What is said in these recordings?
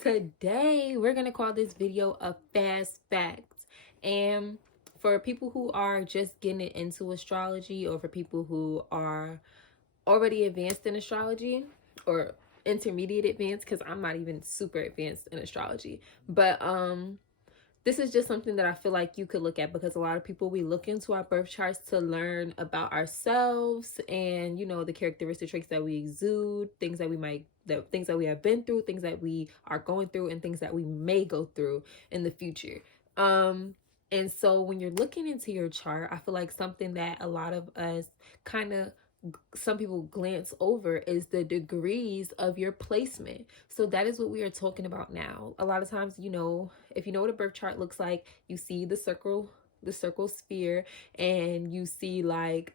Today we're gonna call this video a fast fact. And for people who are just getting into astrology, or for people who are already advanced in astrology, or intermediate advanced, because I'm not even super advanced in astrology, but this is just something that I feel like you could look at, because a lot of people, we look into our birth charts to learn about ourselves and, you know, the characteristic traits that we exude, things that we have been through, things that we are going through, and things that we may go through in the future. And so when you're looking into your chart, I feel like something that a lot of us kind of, some people glance over, is the degrees of your placement. So that is what we are talking about now. A lot of times, you know, if you know what a birth chart looks like, you see the circle sphere, and you see like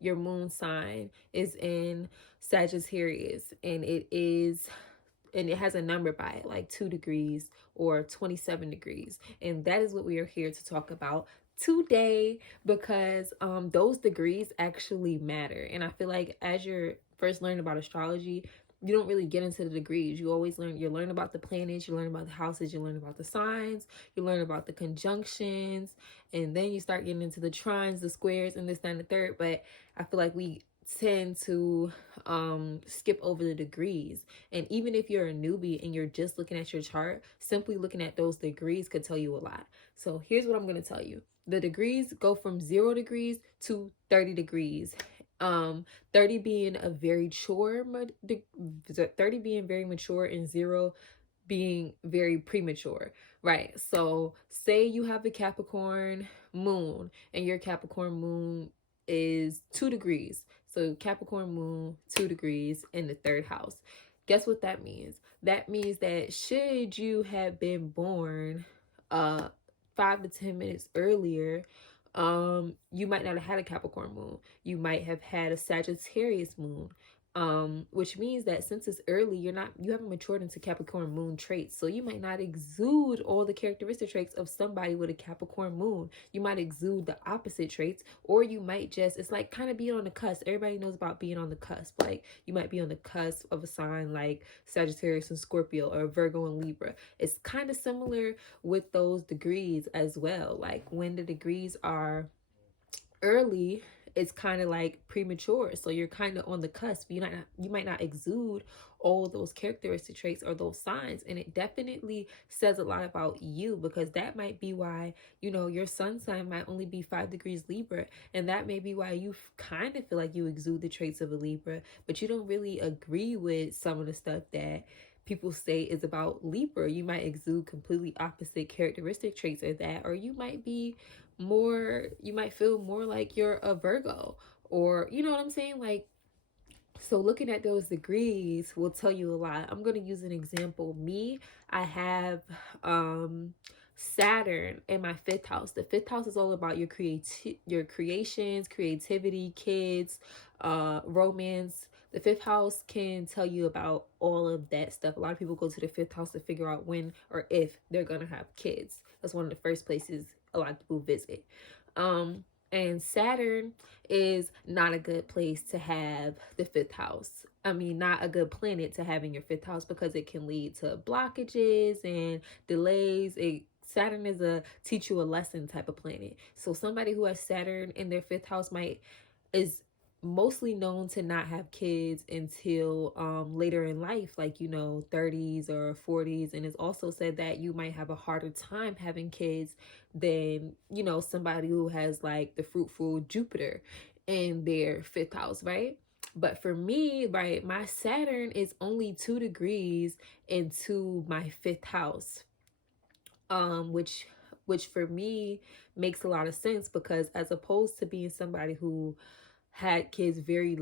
your moon sign is in Sagittarius, and it has a number by it, like 2 degrees or 27 degrees. And that is what we are here to talk about today, because those degrees actually matter. And I feel like as you're first learning about astrology, you don't really get into the degrees. You always learn about the planets, you learn about the houses, you learn about the signs, you learn about the conjunctions, and then you start getting into the trines, the squares, and this, that, and the third. But I feel like we tend to skip over the degrees. And even if you're a newbie and you're just looking at your chart, simply looking at those degrees could tell you a lot. So here's what I'm going to tell you. The degrees go from 0 degrees to 30 degrees. 30 being a very mature, 30 being very mature, and 0 being very premature, right? So say you have a Capricorn moon, and your Capricorn moon is 2 degrees. So Capricorn moon, 2 degrees in the 3rd house. Guess what that means? That means that should you have been born 5 to 10 minutes earlier, you might not have had a Capricorn moon. You might have had a Sagittarius moon. Which means that since it's early, you haven't matured into Capricorn moon traits. So you might not exude all the characteristic traits of somebody with a Capricorn moon. You might exude the opposite traits, or you might just, it's like kind of being on the cusp. Everybody knows about being on the cusp. Like you might be on the cusp of a sign like Sagittarius and Scorpio, or Virgo and Libra. It's kind of similar with those degrees as well. Like when the degrees are early, it's kind of like premature. So you're kind of on the cusp. You might not exude all those characteristic traits or those signs. And it definitely says a lot about you, because that might be why, you know, your sun sign might only be 5 degrees Libra. And that may be why you kind of feel like you exude the traits of a Libra, but you don't really agree with some of the stuff that people say is about Libra. You might exude completely opposite characteristic traits of that, or you might feel more like you're a Virgo, or you know what I'm saying? Like, so looking at those degrees will tell you a lot. I'm going to use an example. I have Saturn in my 5th house. The 5th house is all about your creations, creativity, kids, romance. The 5th house can tell you about all of that stuff. A lot of people go to the 5th house to figure out when or if they're going to have kids. That's one of the first places a lot of people visit. And Saturn is not a good place to have the 5th house. I mean, not a good planet to have in your 5th house, because it can lead to blockages and delays. Saturn is a teach you a lesson type of planet. So somebody who has Saturn in their 5th house is mostly known to not have kids until later in life, like, you know, 30s or 40s. And it's also said that you might have a harder time having kids than, you know, somebody who has like the fruitful Jupiter in their 5th house, right? But for me, right, my Saturn is only 2 degrees into my 5th house, which for me makes a lot of sense, because as opposed to being somebody who had kids very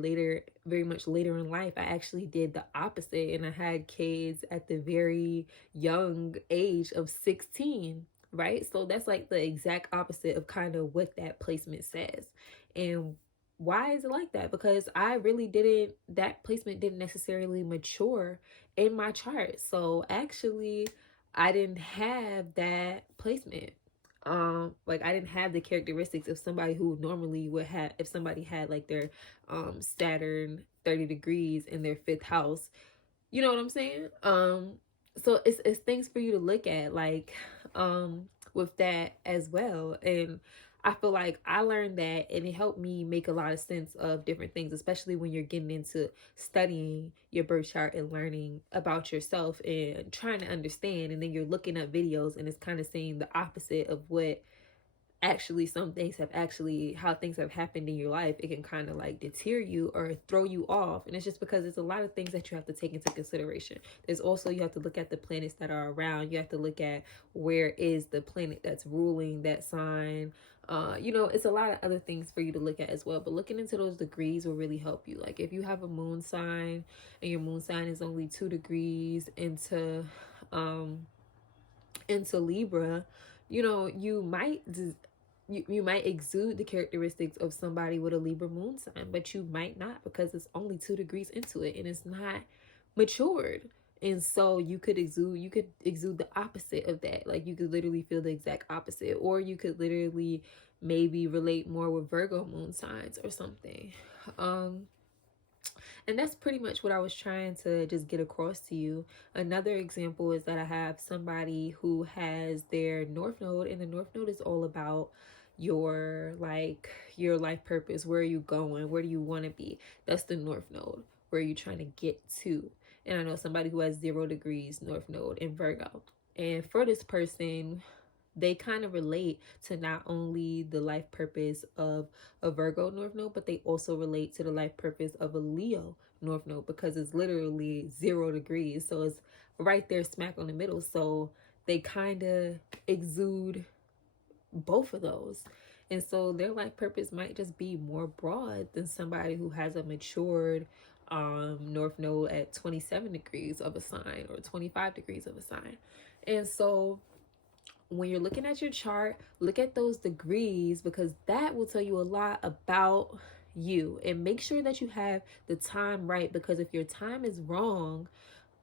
much later in life, I actually did the opposite, and I had kids at the very young age of 16, right? So that's like the exact opposite of kind of what that placement says. And why is it like that? Because that placement didn't necessarily mature in my chart. So actually, I didn't have that placement. Like I didn't have the characteristics of somebody who normally would have, if somebody had like their Saturn 30 degrees in their 5th house. You know what I'm saying? So it's things for you to look at, like, with that as well. And I feel like I learned that, and it helped me make a lot of sense of different things, especially when you're getting into studying your birth chart and learning about yourself and trying to understand. And then you're looking up videos and it's kind of saying the opposite of what actually some things have actually how things have happened in your life. It can kind of like deter you or throw you off, and it's just because there's a lot of things that you have to take into consideration. There's also, you have to look at the planets that are around. You have to look at where is the planet that's ruling that sign. It's a lot of other things for you to look at as well, but looking into those degrees will really help you. Like if you have a moon sign and your moon sign is only 2 degrees into Libra, you might you might exude the characteristics of somebody with a Libra moon sign, but you might not, because it's only 2 degrees into it and it's not matured. And so you could exude the opposite of that. Like you could literally feel the exact opposite, or you could literally maybe relate more with Virgo moon signs or something. And that's pretty much what I was trying to just get across to you. Another example is that I have somebody who has their North Node, and the North Node is all about your life purpose. Where are you going? Where do you want to be? That's the North Node. Where are you trying to get to? And I know somebody who has 0 degrees North Node in Virgo. And for this person, they kind of relate to not only the life purpose of a Virgo North Node, but they also relate to the life purpose of a Leo North Node, because it's literally 0 degrees. So it's right there smack on the middle. So they kind of exude both of those. And so their life purpose might just be more broad than somebody who has a matured North Node at 27 degrees of a sign or 25 degrees of a sign. And so when you're looking at your chart, look at those degrees, because that will tell you a lot about you. And make sure that you have the time right, because if your time is wrong,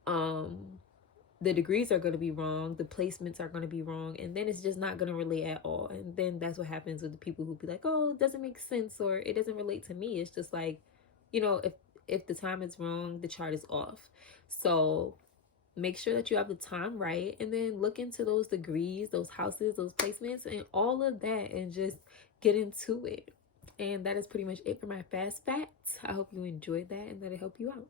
the degrees are going to be wrong, the placements are going to be wrong, and then it's just not going to relate at all. And then that's what happens with the people who be like, oh, it doesn't make sense, or it doesn't relate to me. It's just like, if the time is wrong, the chart is off. So make sure that you have the time right, and then look into those degrees, those houses, those placements, and all of that, and just get into it. And that is pretty much it for my fast facts. I hope you enjoyed that and that it helped you out.